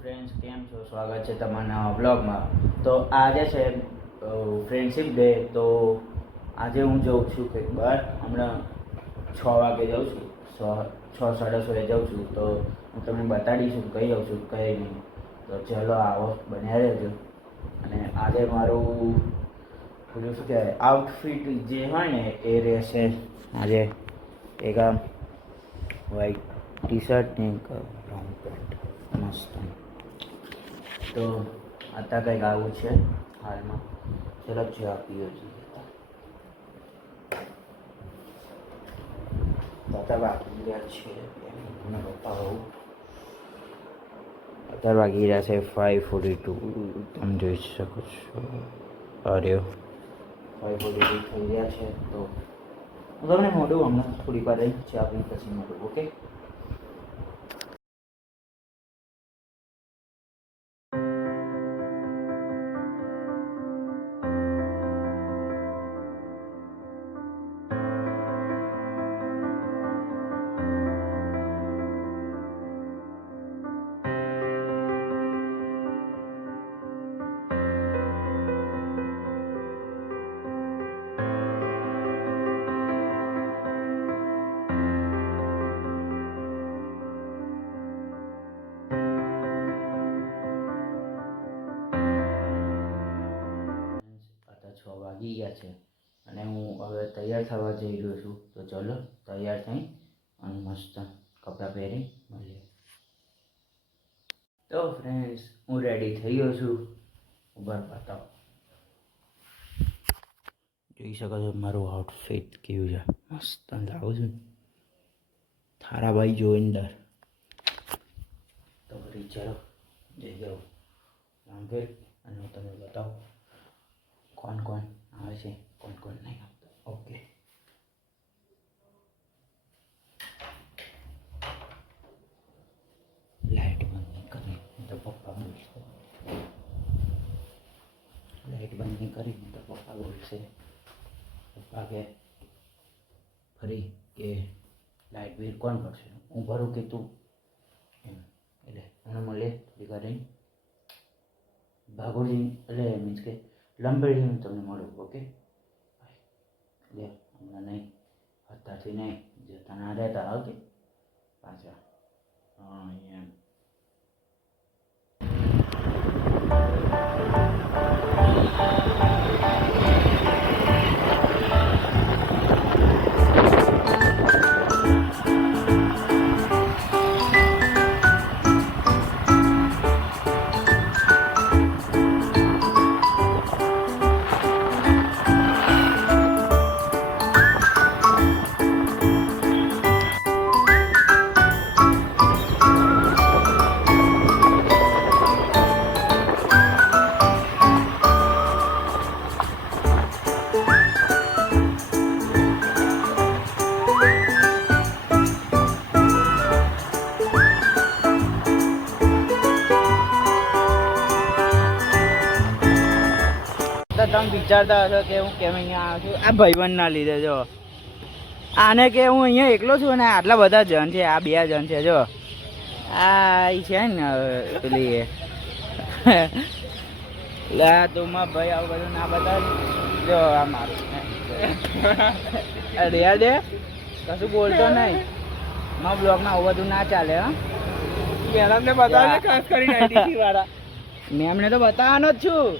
Friends, કેમ છો? સ્વાગત છે તમારા નવા બ્લોગમાં. તો આજે છે ફ્રેન્ડશિપ ડે. તો આજે હું જઉં છું કંઈક બહાર. હમણાં 6 વાગે જાઉં છું, 6:30 જાઉં છું. તો હું તમને બતાડીશું કઈ જાઉં છું, કઈ નહીં. તો ચલો આવો, બન્યા રહેજો. અને આજે મારું પેલું શું કહેવાય, આઉટફિટ જે હોય ને એ રહેશે આજે. એક આમ વ્હાઈટ ટી શર્ટ ને એક બ્રાઉન પેન્ટ, મસ્ત. તો અત્યારે કંઈક આવું છે હાલમાં. ચલો ચા પીઓ છીએ. અત્યારે વાગી રહ્યા છે, મને બતાવો, અત્યારે વાગી રહ્યા છે 5:42. તમે જોઈ શકો છો. અરે 5:42 થઈ રહ્યા છે. તો હું તમને મળું હમણાં થોડી વાર રહી ચા પી પછી મળું. ઓકે. અત્યારે 6 વાગી ગયા છે અને હું હવે તૈયાર થવા જઈ રહ્યો છું. તો ચલો તૈયાર થઈ અને મસ્ત કપડાં પહેરી મળીએ. તો ફ્રેન્ડ્સ, હું રેડી થઈ ગયો છું. ઉભા બતાવો, જોઈ શકો છો મારું આઉટફિટ કેવું છે. મસ્ત લાવું છું. થારાભાઈ જોઈન્દર. તો ફરી ચાલો જઈ જાઓ રામગેર અને હું તમને બતાવું કોણ કોણ આવે છે, કોણ કોણ નહીં આવતા. ઓકે. લાઇટ બંધ નહીં કરી તો પપ્પા બોલશે. લાઇટ બંધ નહીં કરી તો પપ્પા બોલશે. પપ્પા કે ફરી કે લાઇટ બિલ કોણ કરશે, હું ભરું કે તું? એમ એટલે મને મળે થોડી વાર રહી ભાગોજી, એટલે મીન્સ કે લંબેડી હું તમને મળું. ઓકે. એટલે હમણાં નહીં, અત્યારથી નહીં, જતા ના રહેતા. ઓકે પાછા. હા એમ. તમે વિચારતા હશો કે હું કેમ અહીંયા આવ્યો છું. આ ભાઈબંધના લીધે. જો આને કે હું અહીંયા એકલો છું અને આટલા બધા જણ છે. આ 2 જણ છે. જો આ છે ને પેલી લા તુમા ભાઈ આવું બધું ના બતાવ. જો આ મારું યાર દે કશું બોલતો નહીં. મારા બ્લોગમાં આવું બધું ના ચાલે. હા મેડમને બતાવે ખાસ કરીને આઈડીસી વાળા. મેમને તો બતાવવાનો જ છું.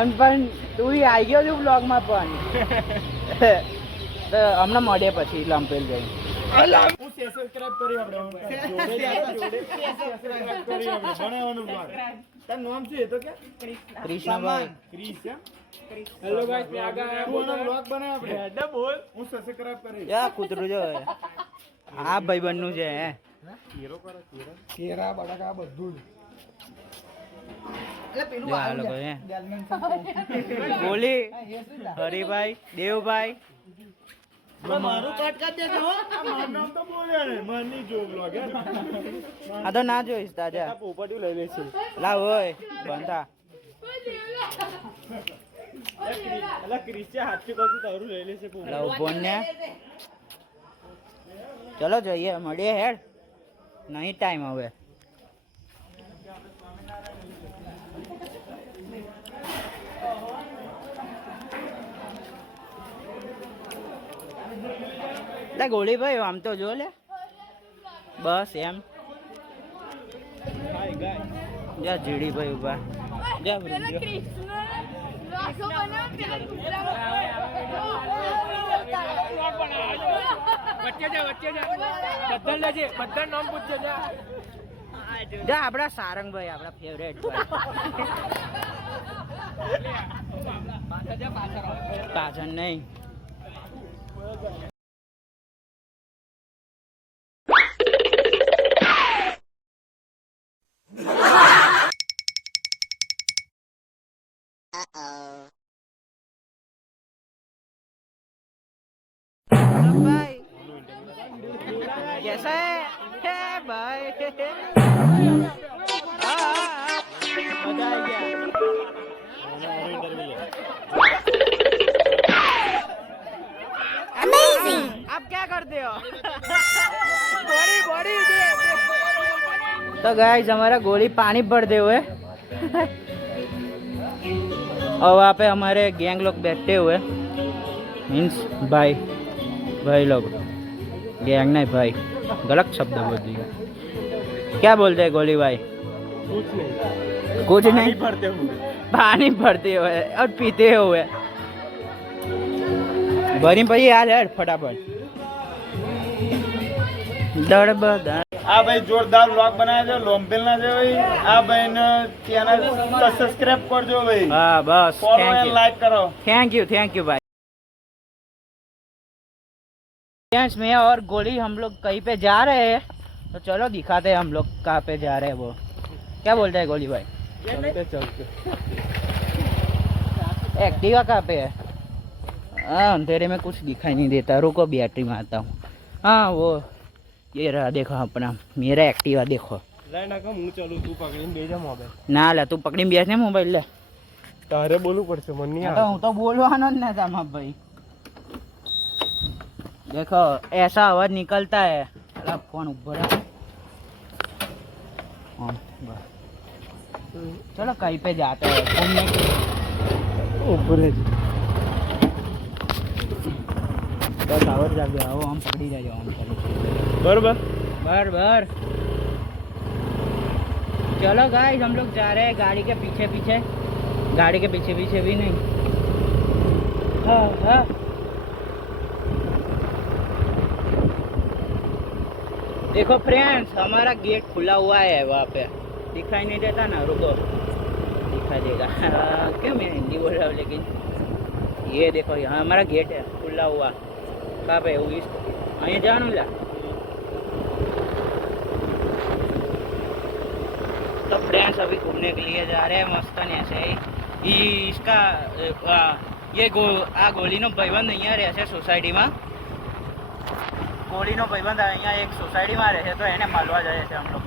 અને પણ તું આવી ગયો છું બ્લોગમાં પણ. તો હમણાં મળે પછી લંપેલ જઈ. કૂતરું જો આ ભાઈબંધ નું છે. કેરા બટાકા બધું બોલી હરિભાઈ દેવભાઈ આ તો ના જોઈશ તાજા લઈ લેશે. લાવ હોય બંધા ચલો જોઈએ મળીએ હેડ. નહીં ટાઈમ હવે. લે ગોળીભાઈ આમ તો જો લે બસ એમ જા જીડીભાઈ ઉભા જા આપડા સારંગભાઈ આપડા ફેવરેટ પાછળ નહીં भाई कैसा है भाई मजा आ गया अमेजिंग आप क्या करते हो बॉडी बॉडी तो गाइस हमारा गोली पानी भरते हुए और वहाँ पे हमारे गैंग लोग बैठे हुए मीन्स भाई भाई लोग गैंग नहीं भाई गलत शब्द बोल दिया क्या बोलते हैं गोली भाई कुछ नहीं पानी भरते हुए और पीते हुए भरी भाई यार यार फटाफट दड़ આ ભાઈ જોરદાર વ્લોગ બનાવ્યો છે લોમ્બેલ ના છે ભાઈ આ ભાઈ ને ચેનલ સબસ્ક્રાઇબ કરજો ભાઈ हाँ बस ફોલો એન્ડ લાઈક કરો थैंक यू भाई फ्रेंड्स मैं और गोली हम लोग कहीं पे जा रहे हैं तो चलो दिखाते हैं हम लोग कहाँ पे जा रहे हैं वो क्या बोलते हैं गोली भाई चलते एक्टिवा कहाँ पे है हाँ अंधेरे में कुछ दिखाई नहीं देता रुको बैटरी में आता हूँ हाँ वो ये रहा देखो अपना मेरा एक्टिवा देखो હું ચાલુ તું પકડીને બેજા મોબાઈલ ના લે તું પકડીને બેસ ને મોબાઈલ લે તારે બોલવું પડશે મને નહીં तो હું તો બોલવાનો જ નતા મારા ભાઈ देखो ऐसा आवाज निकलता है अरे कौन ऊपर है हाँ, बस। चलो कहीं पे जाते हैं घूमने के लिए ऊपर है बस आवाज जाके आओ हम पकड़ी रह जाओ हम चलो बरोबर बर चलो गाइस हम लोग जा रहे हैं गाड़ी के पीछे पीछे भी नहीं हाँ हाँ देखो फ्रेंड्स हमारा गेट खुला हुआ है वहाँ पे दिखाई नहीं देता ना रुको दिखाई देगा क्यों मैं हिंदी बोल रहा हूँ लेकिन ये देखो यहाँ हमारा गेट है खुला हुआ कहाँ पे अँ जान ला तो फ्रेंड्स अभी घूमने के लिए जा रहे हैं मस्तन ऐसे ही इसका ये गोलीનો ભાઈબંધ અહીંયા રહે છે સોસાયટીમાં गोलीનો ભાઈબંધ અહીંયા એક સોસાયટીમાં રહે છે તો એને મળવા જાય છે हम लोग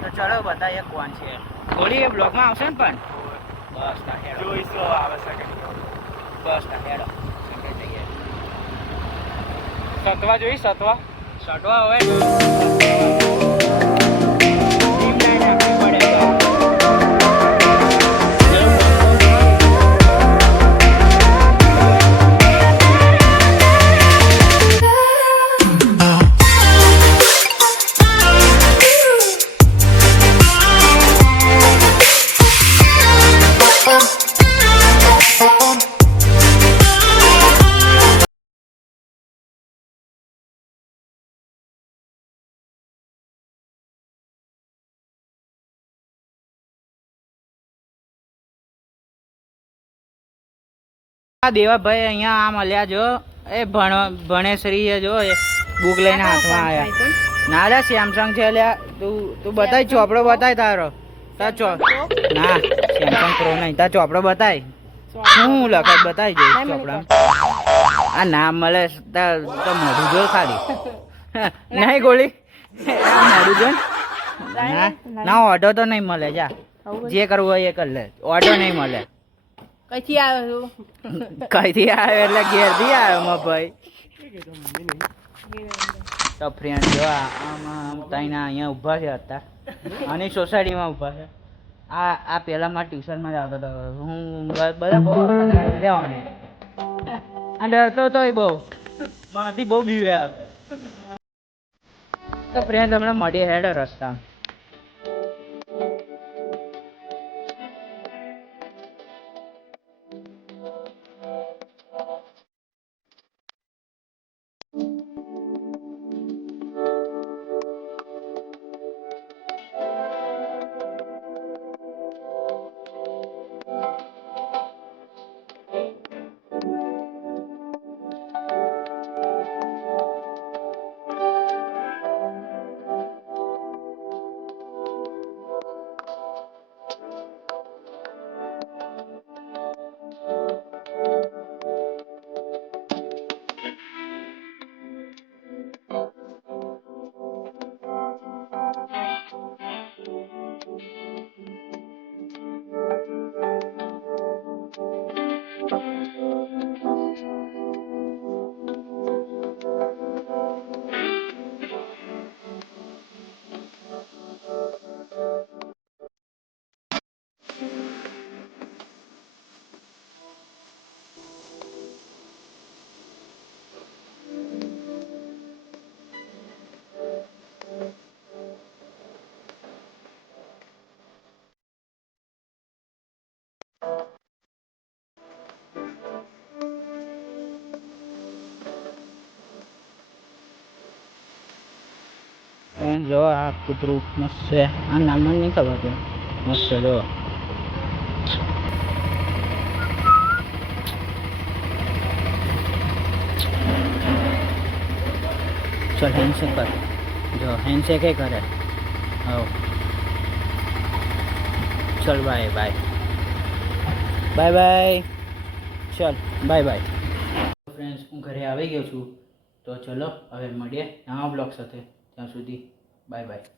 तो चलो बताइए कौन છે गोली એ બ્લોગમાં આવશે ને પણ બસ ના હેડો જોઈશું આવે શકે બસ ના હેડો સંગે જઈએ સતવા જોઈ સતવા સટવા હોય ટીમ લાઈન આપવી પડે તો દેવાભાઈ અહીંયા આ મળ્યા જો એ ભણેશ્રી જો એ બુક લઈને હાથમાં આવ્યા ના લે સેમસંગ છે લ્યા તું બતાય ચોપડો બતાય તારો તાર ના સેમસંગ પ્રો નહીં તાર ચોપડો બતાય શું લખાય બતાય જો ચોપડા આ નામ મળે તો મોઢું જો ખાલી નહીં ગોળી આ મોઢું જો ના ઓટો તો નહીં મળે જા જે કરવું હોય એ કરી લે ઓટો નહીં મળે કઈથી આવ્યો એટલે ઘેરથી આવ્યો મા ભાઈ તો ફ્રેન્ડ જો આમાં તાઈના અહીંયા ઊભા છે હતા અને સોસાયટીમાં ઊભા છે આ પહેલામાં ટ્યુશનમાં જ આવતો હતો હું બધા બહુ લેવાની અને ડરતો હતો એ બહુ મારાથી બહુ બીવે તો ફ્રેન્ડ હમણાં મળીએ હેડ રસ્તા. જો આ કૂતરું મસ્ત છે. આ નામ મને નહીં ખબર કે મસ્ત છે. જો ચલ હેન્ડશેક કર. જો હેન્ડશેક એ કરે. હો ચલ બાય બાય બાય બાય. ચલ બાય બાય. ફ્રેન્ડ્સ હું ઘરે આવી ગયો છું. તો ચલો હવે મળીએ નવા બ્લોગ સાથે. ત્યાં સુધી બાય બાય.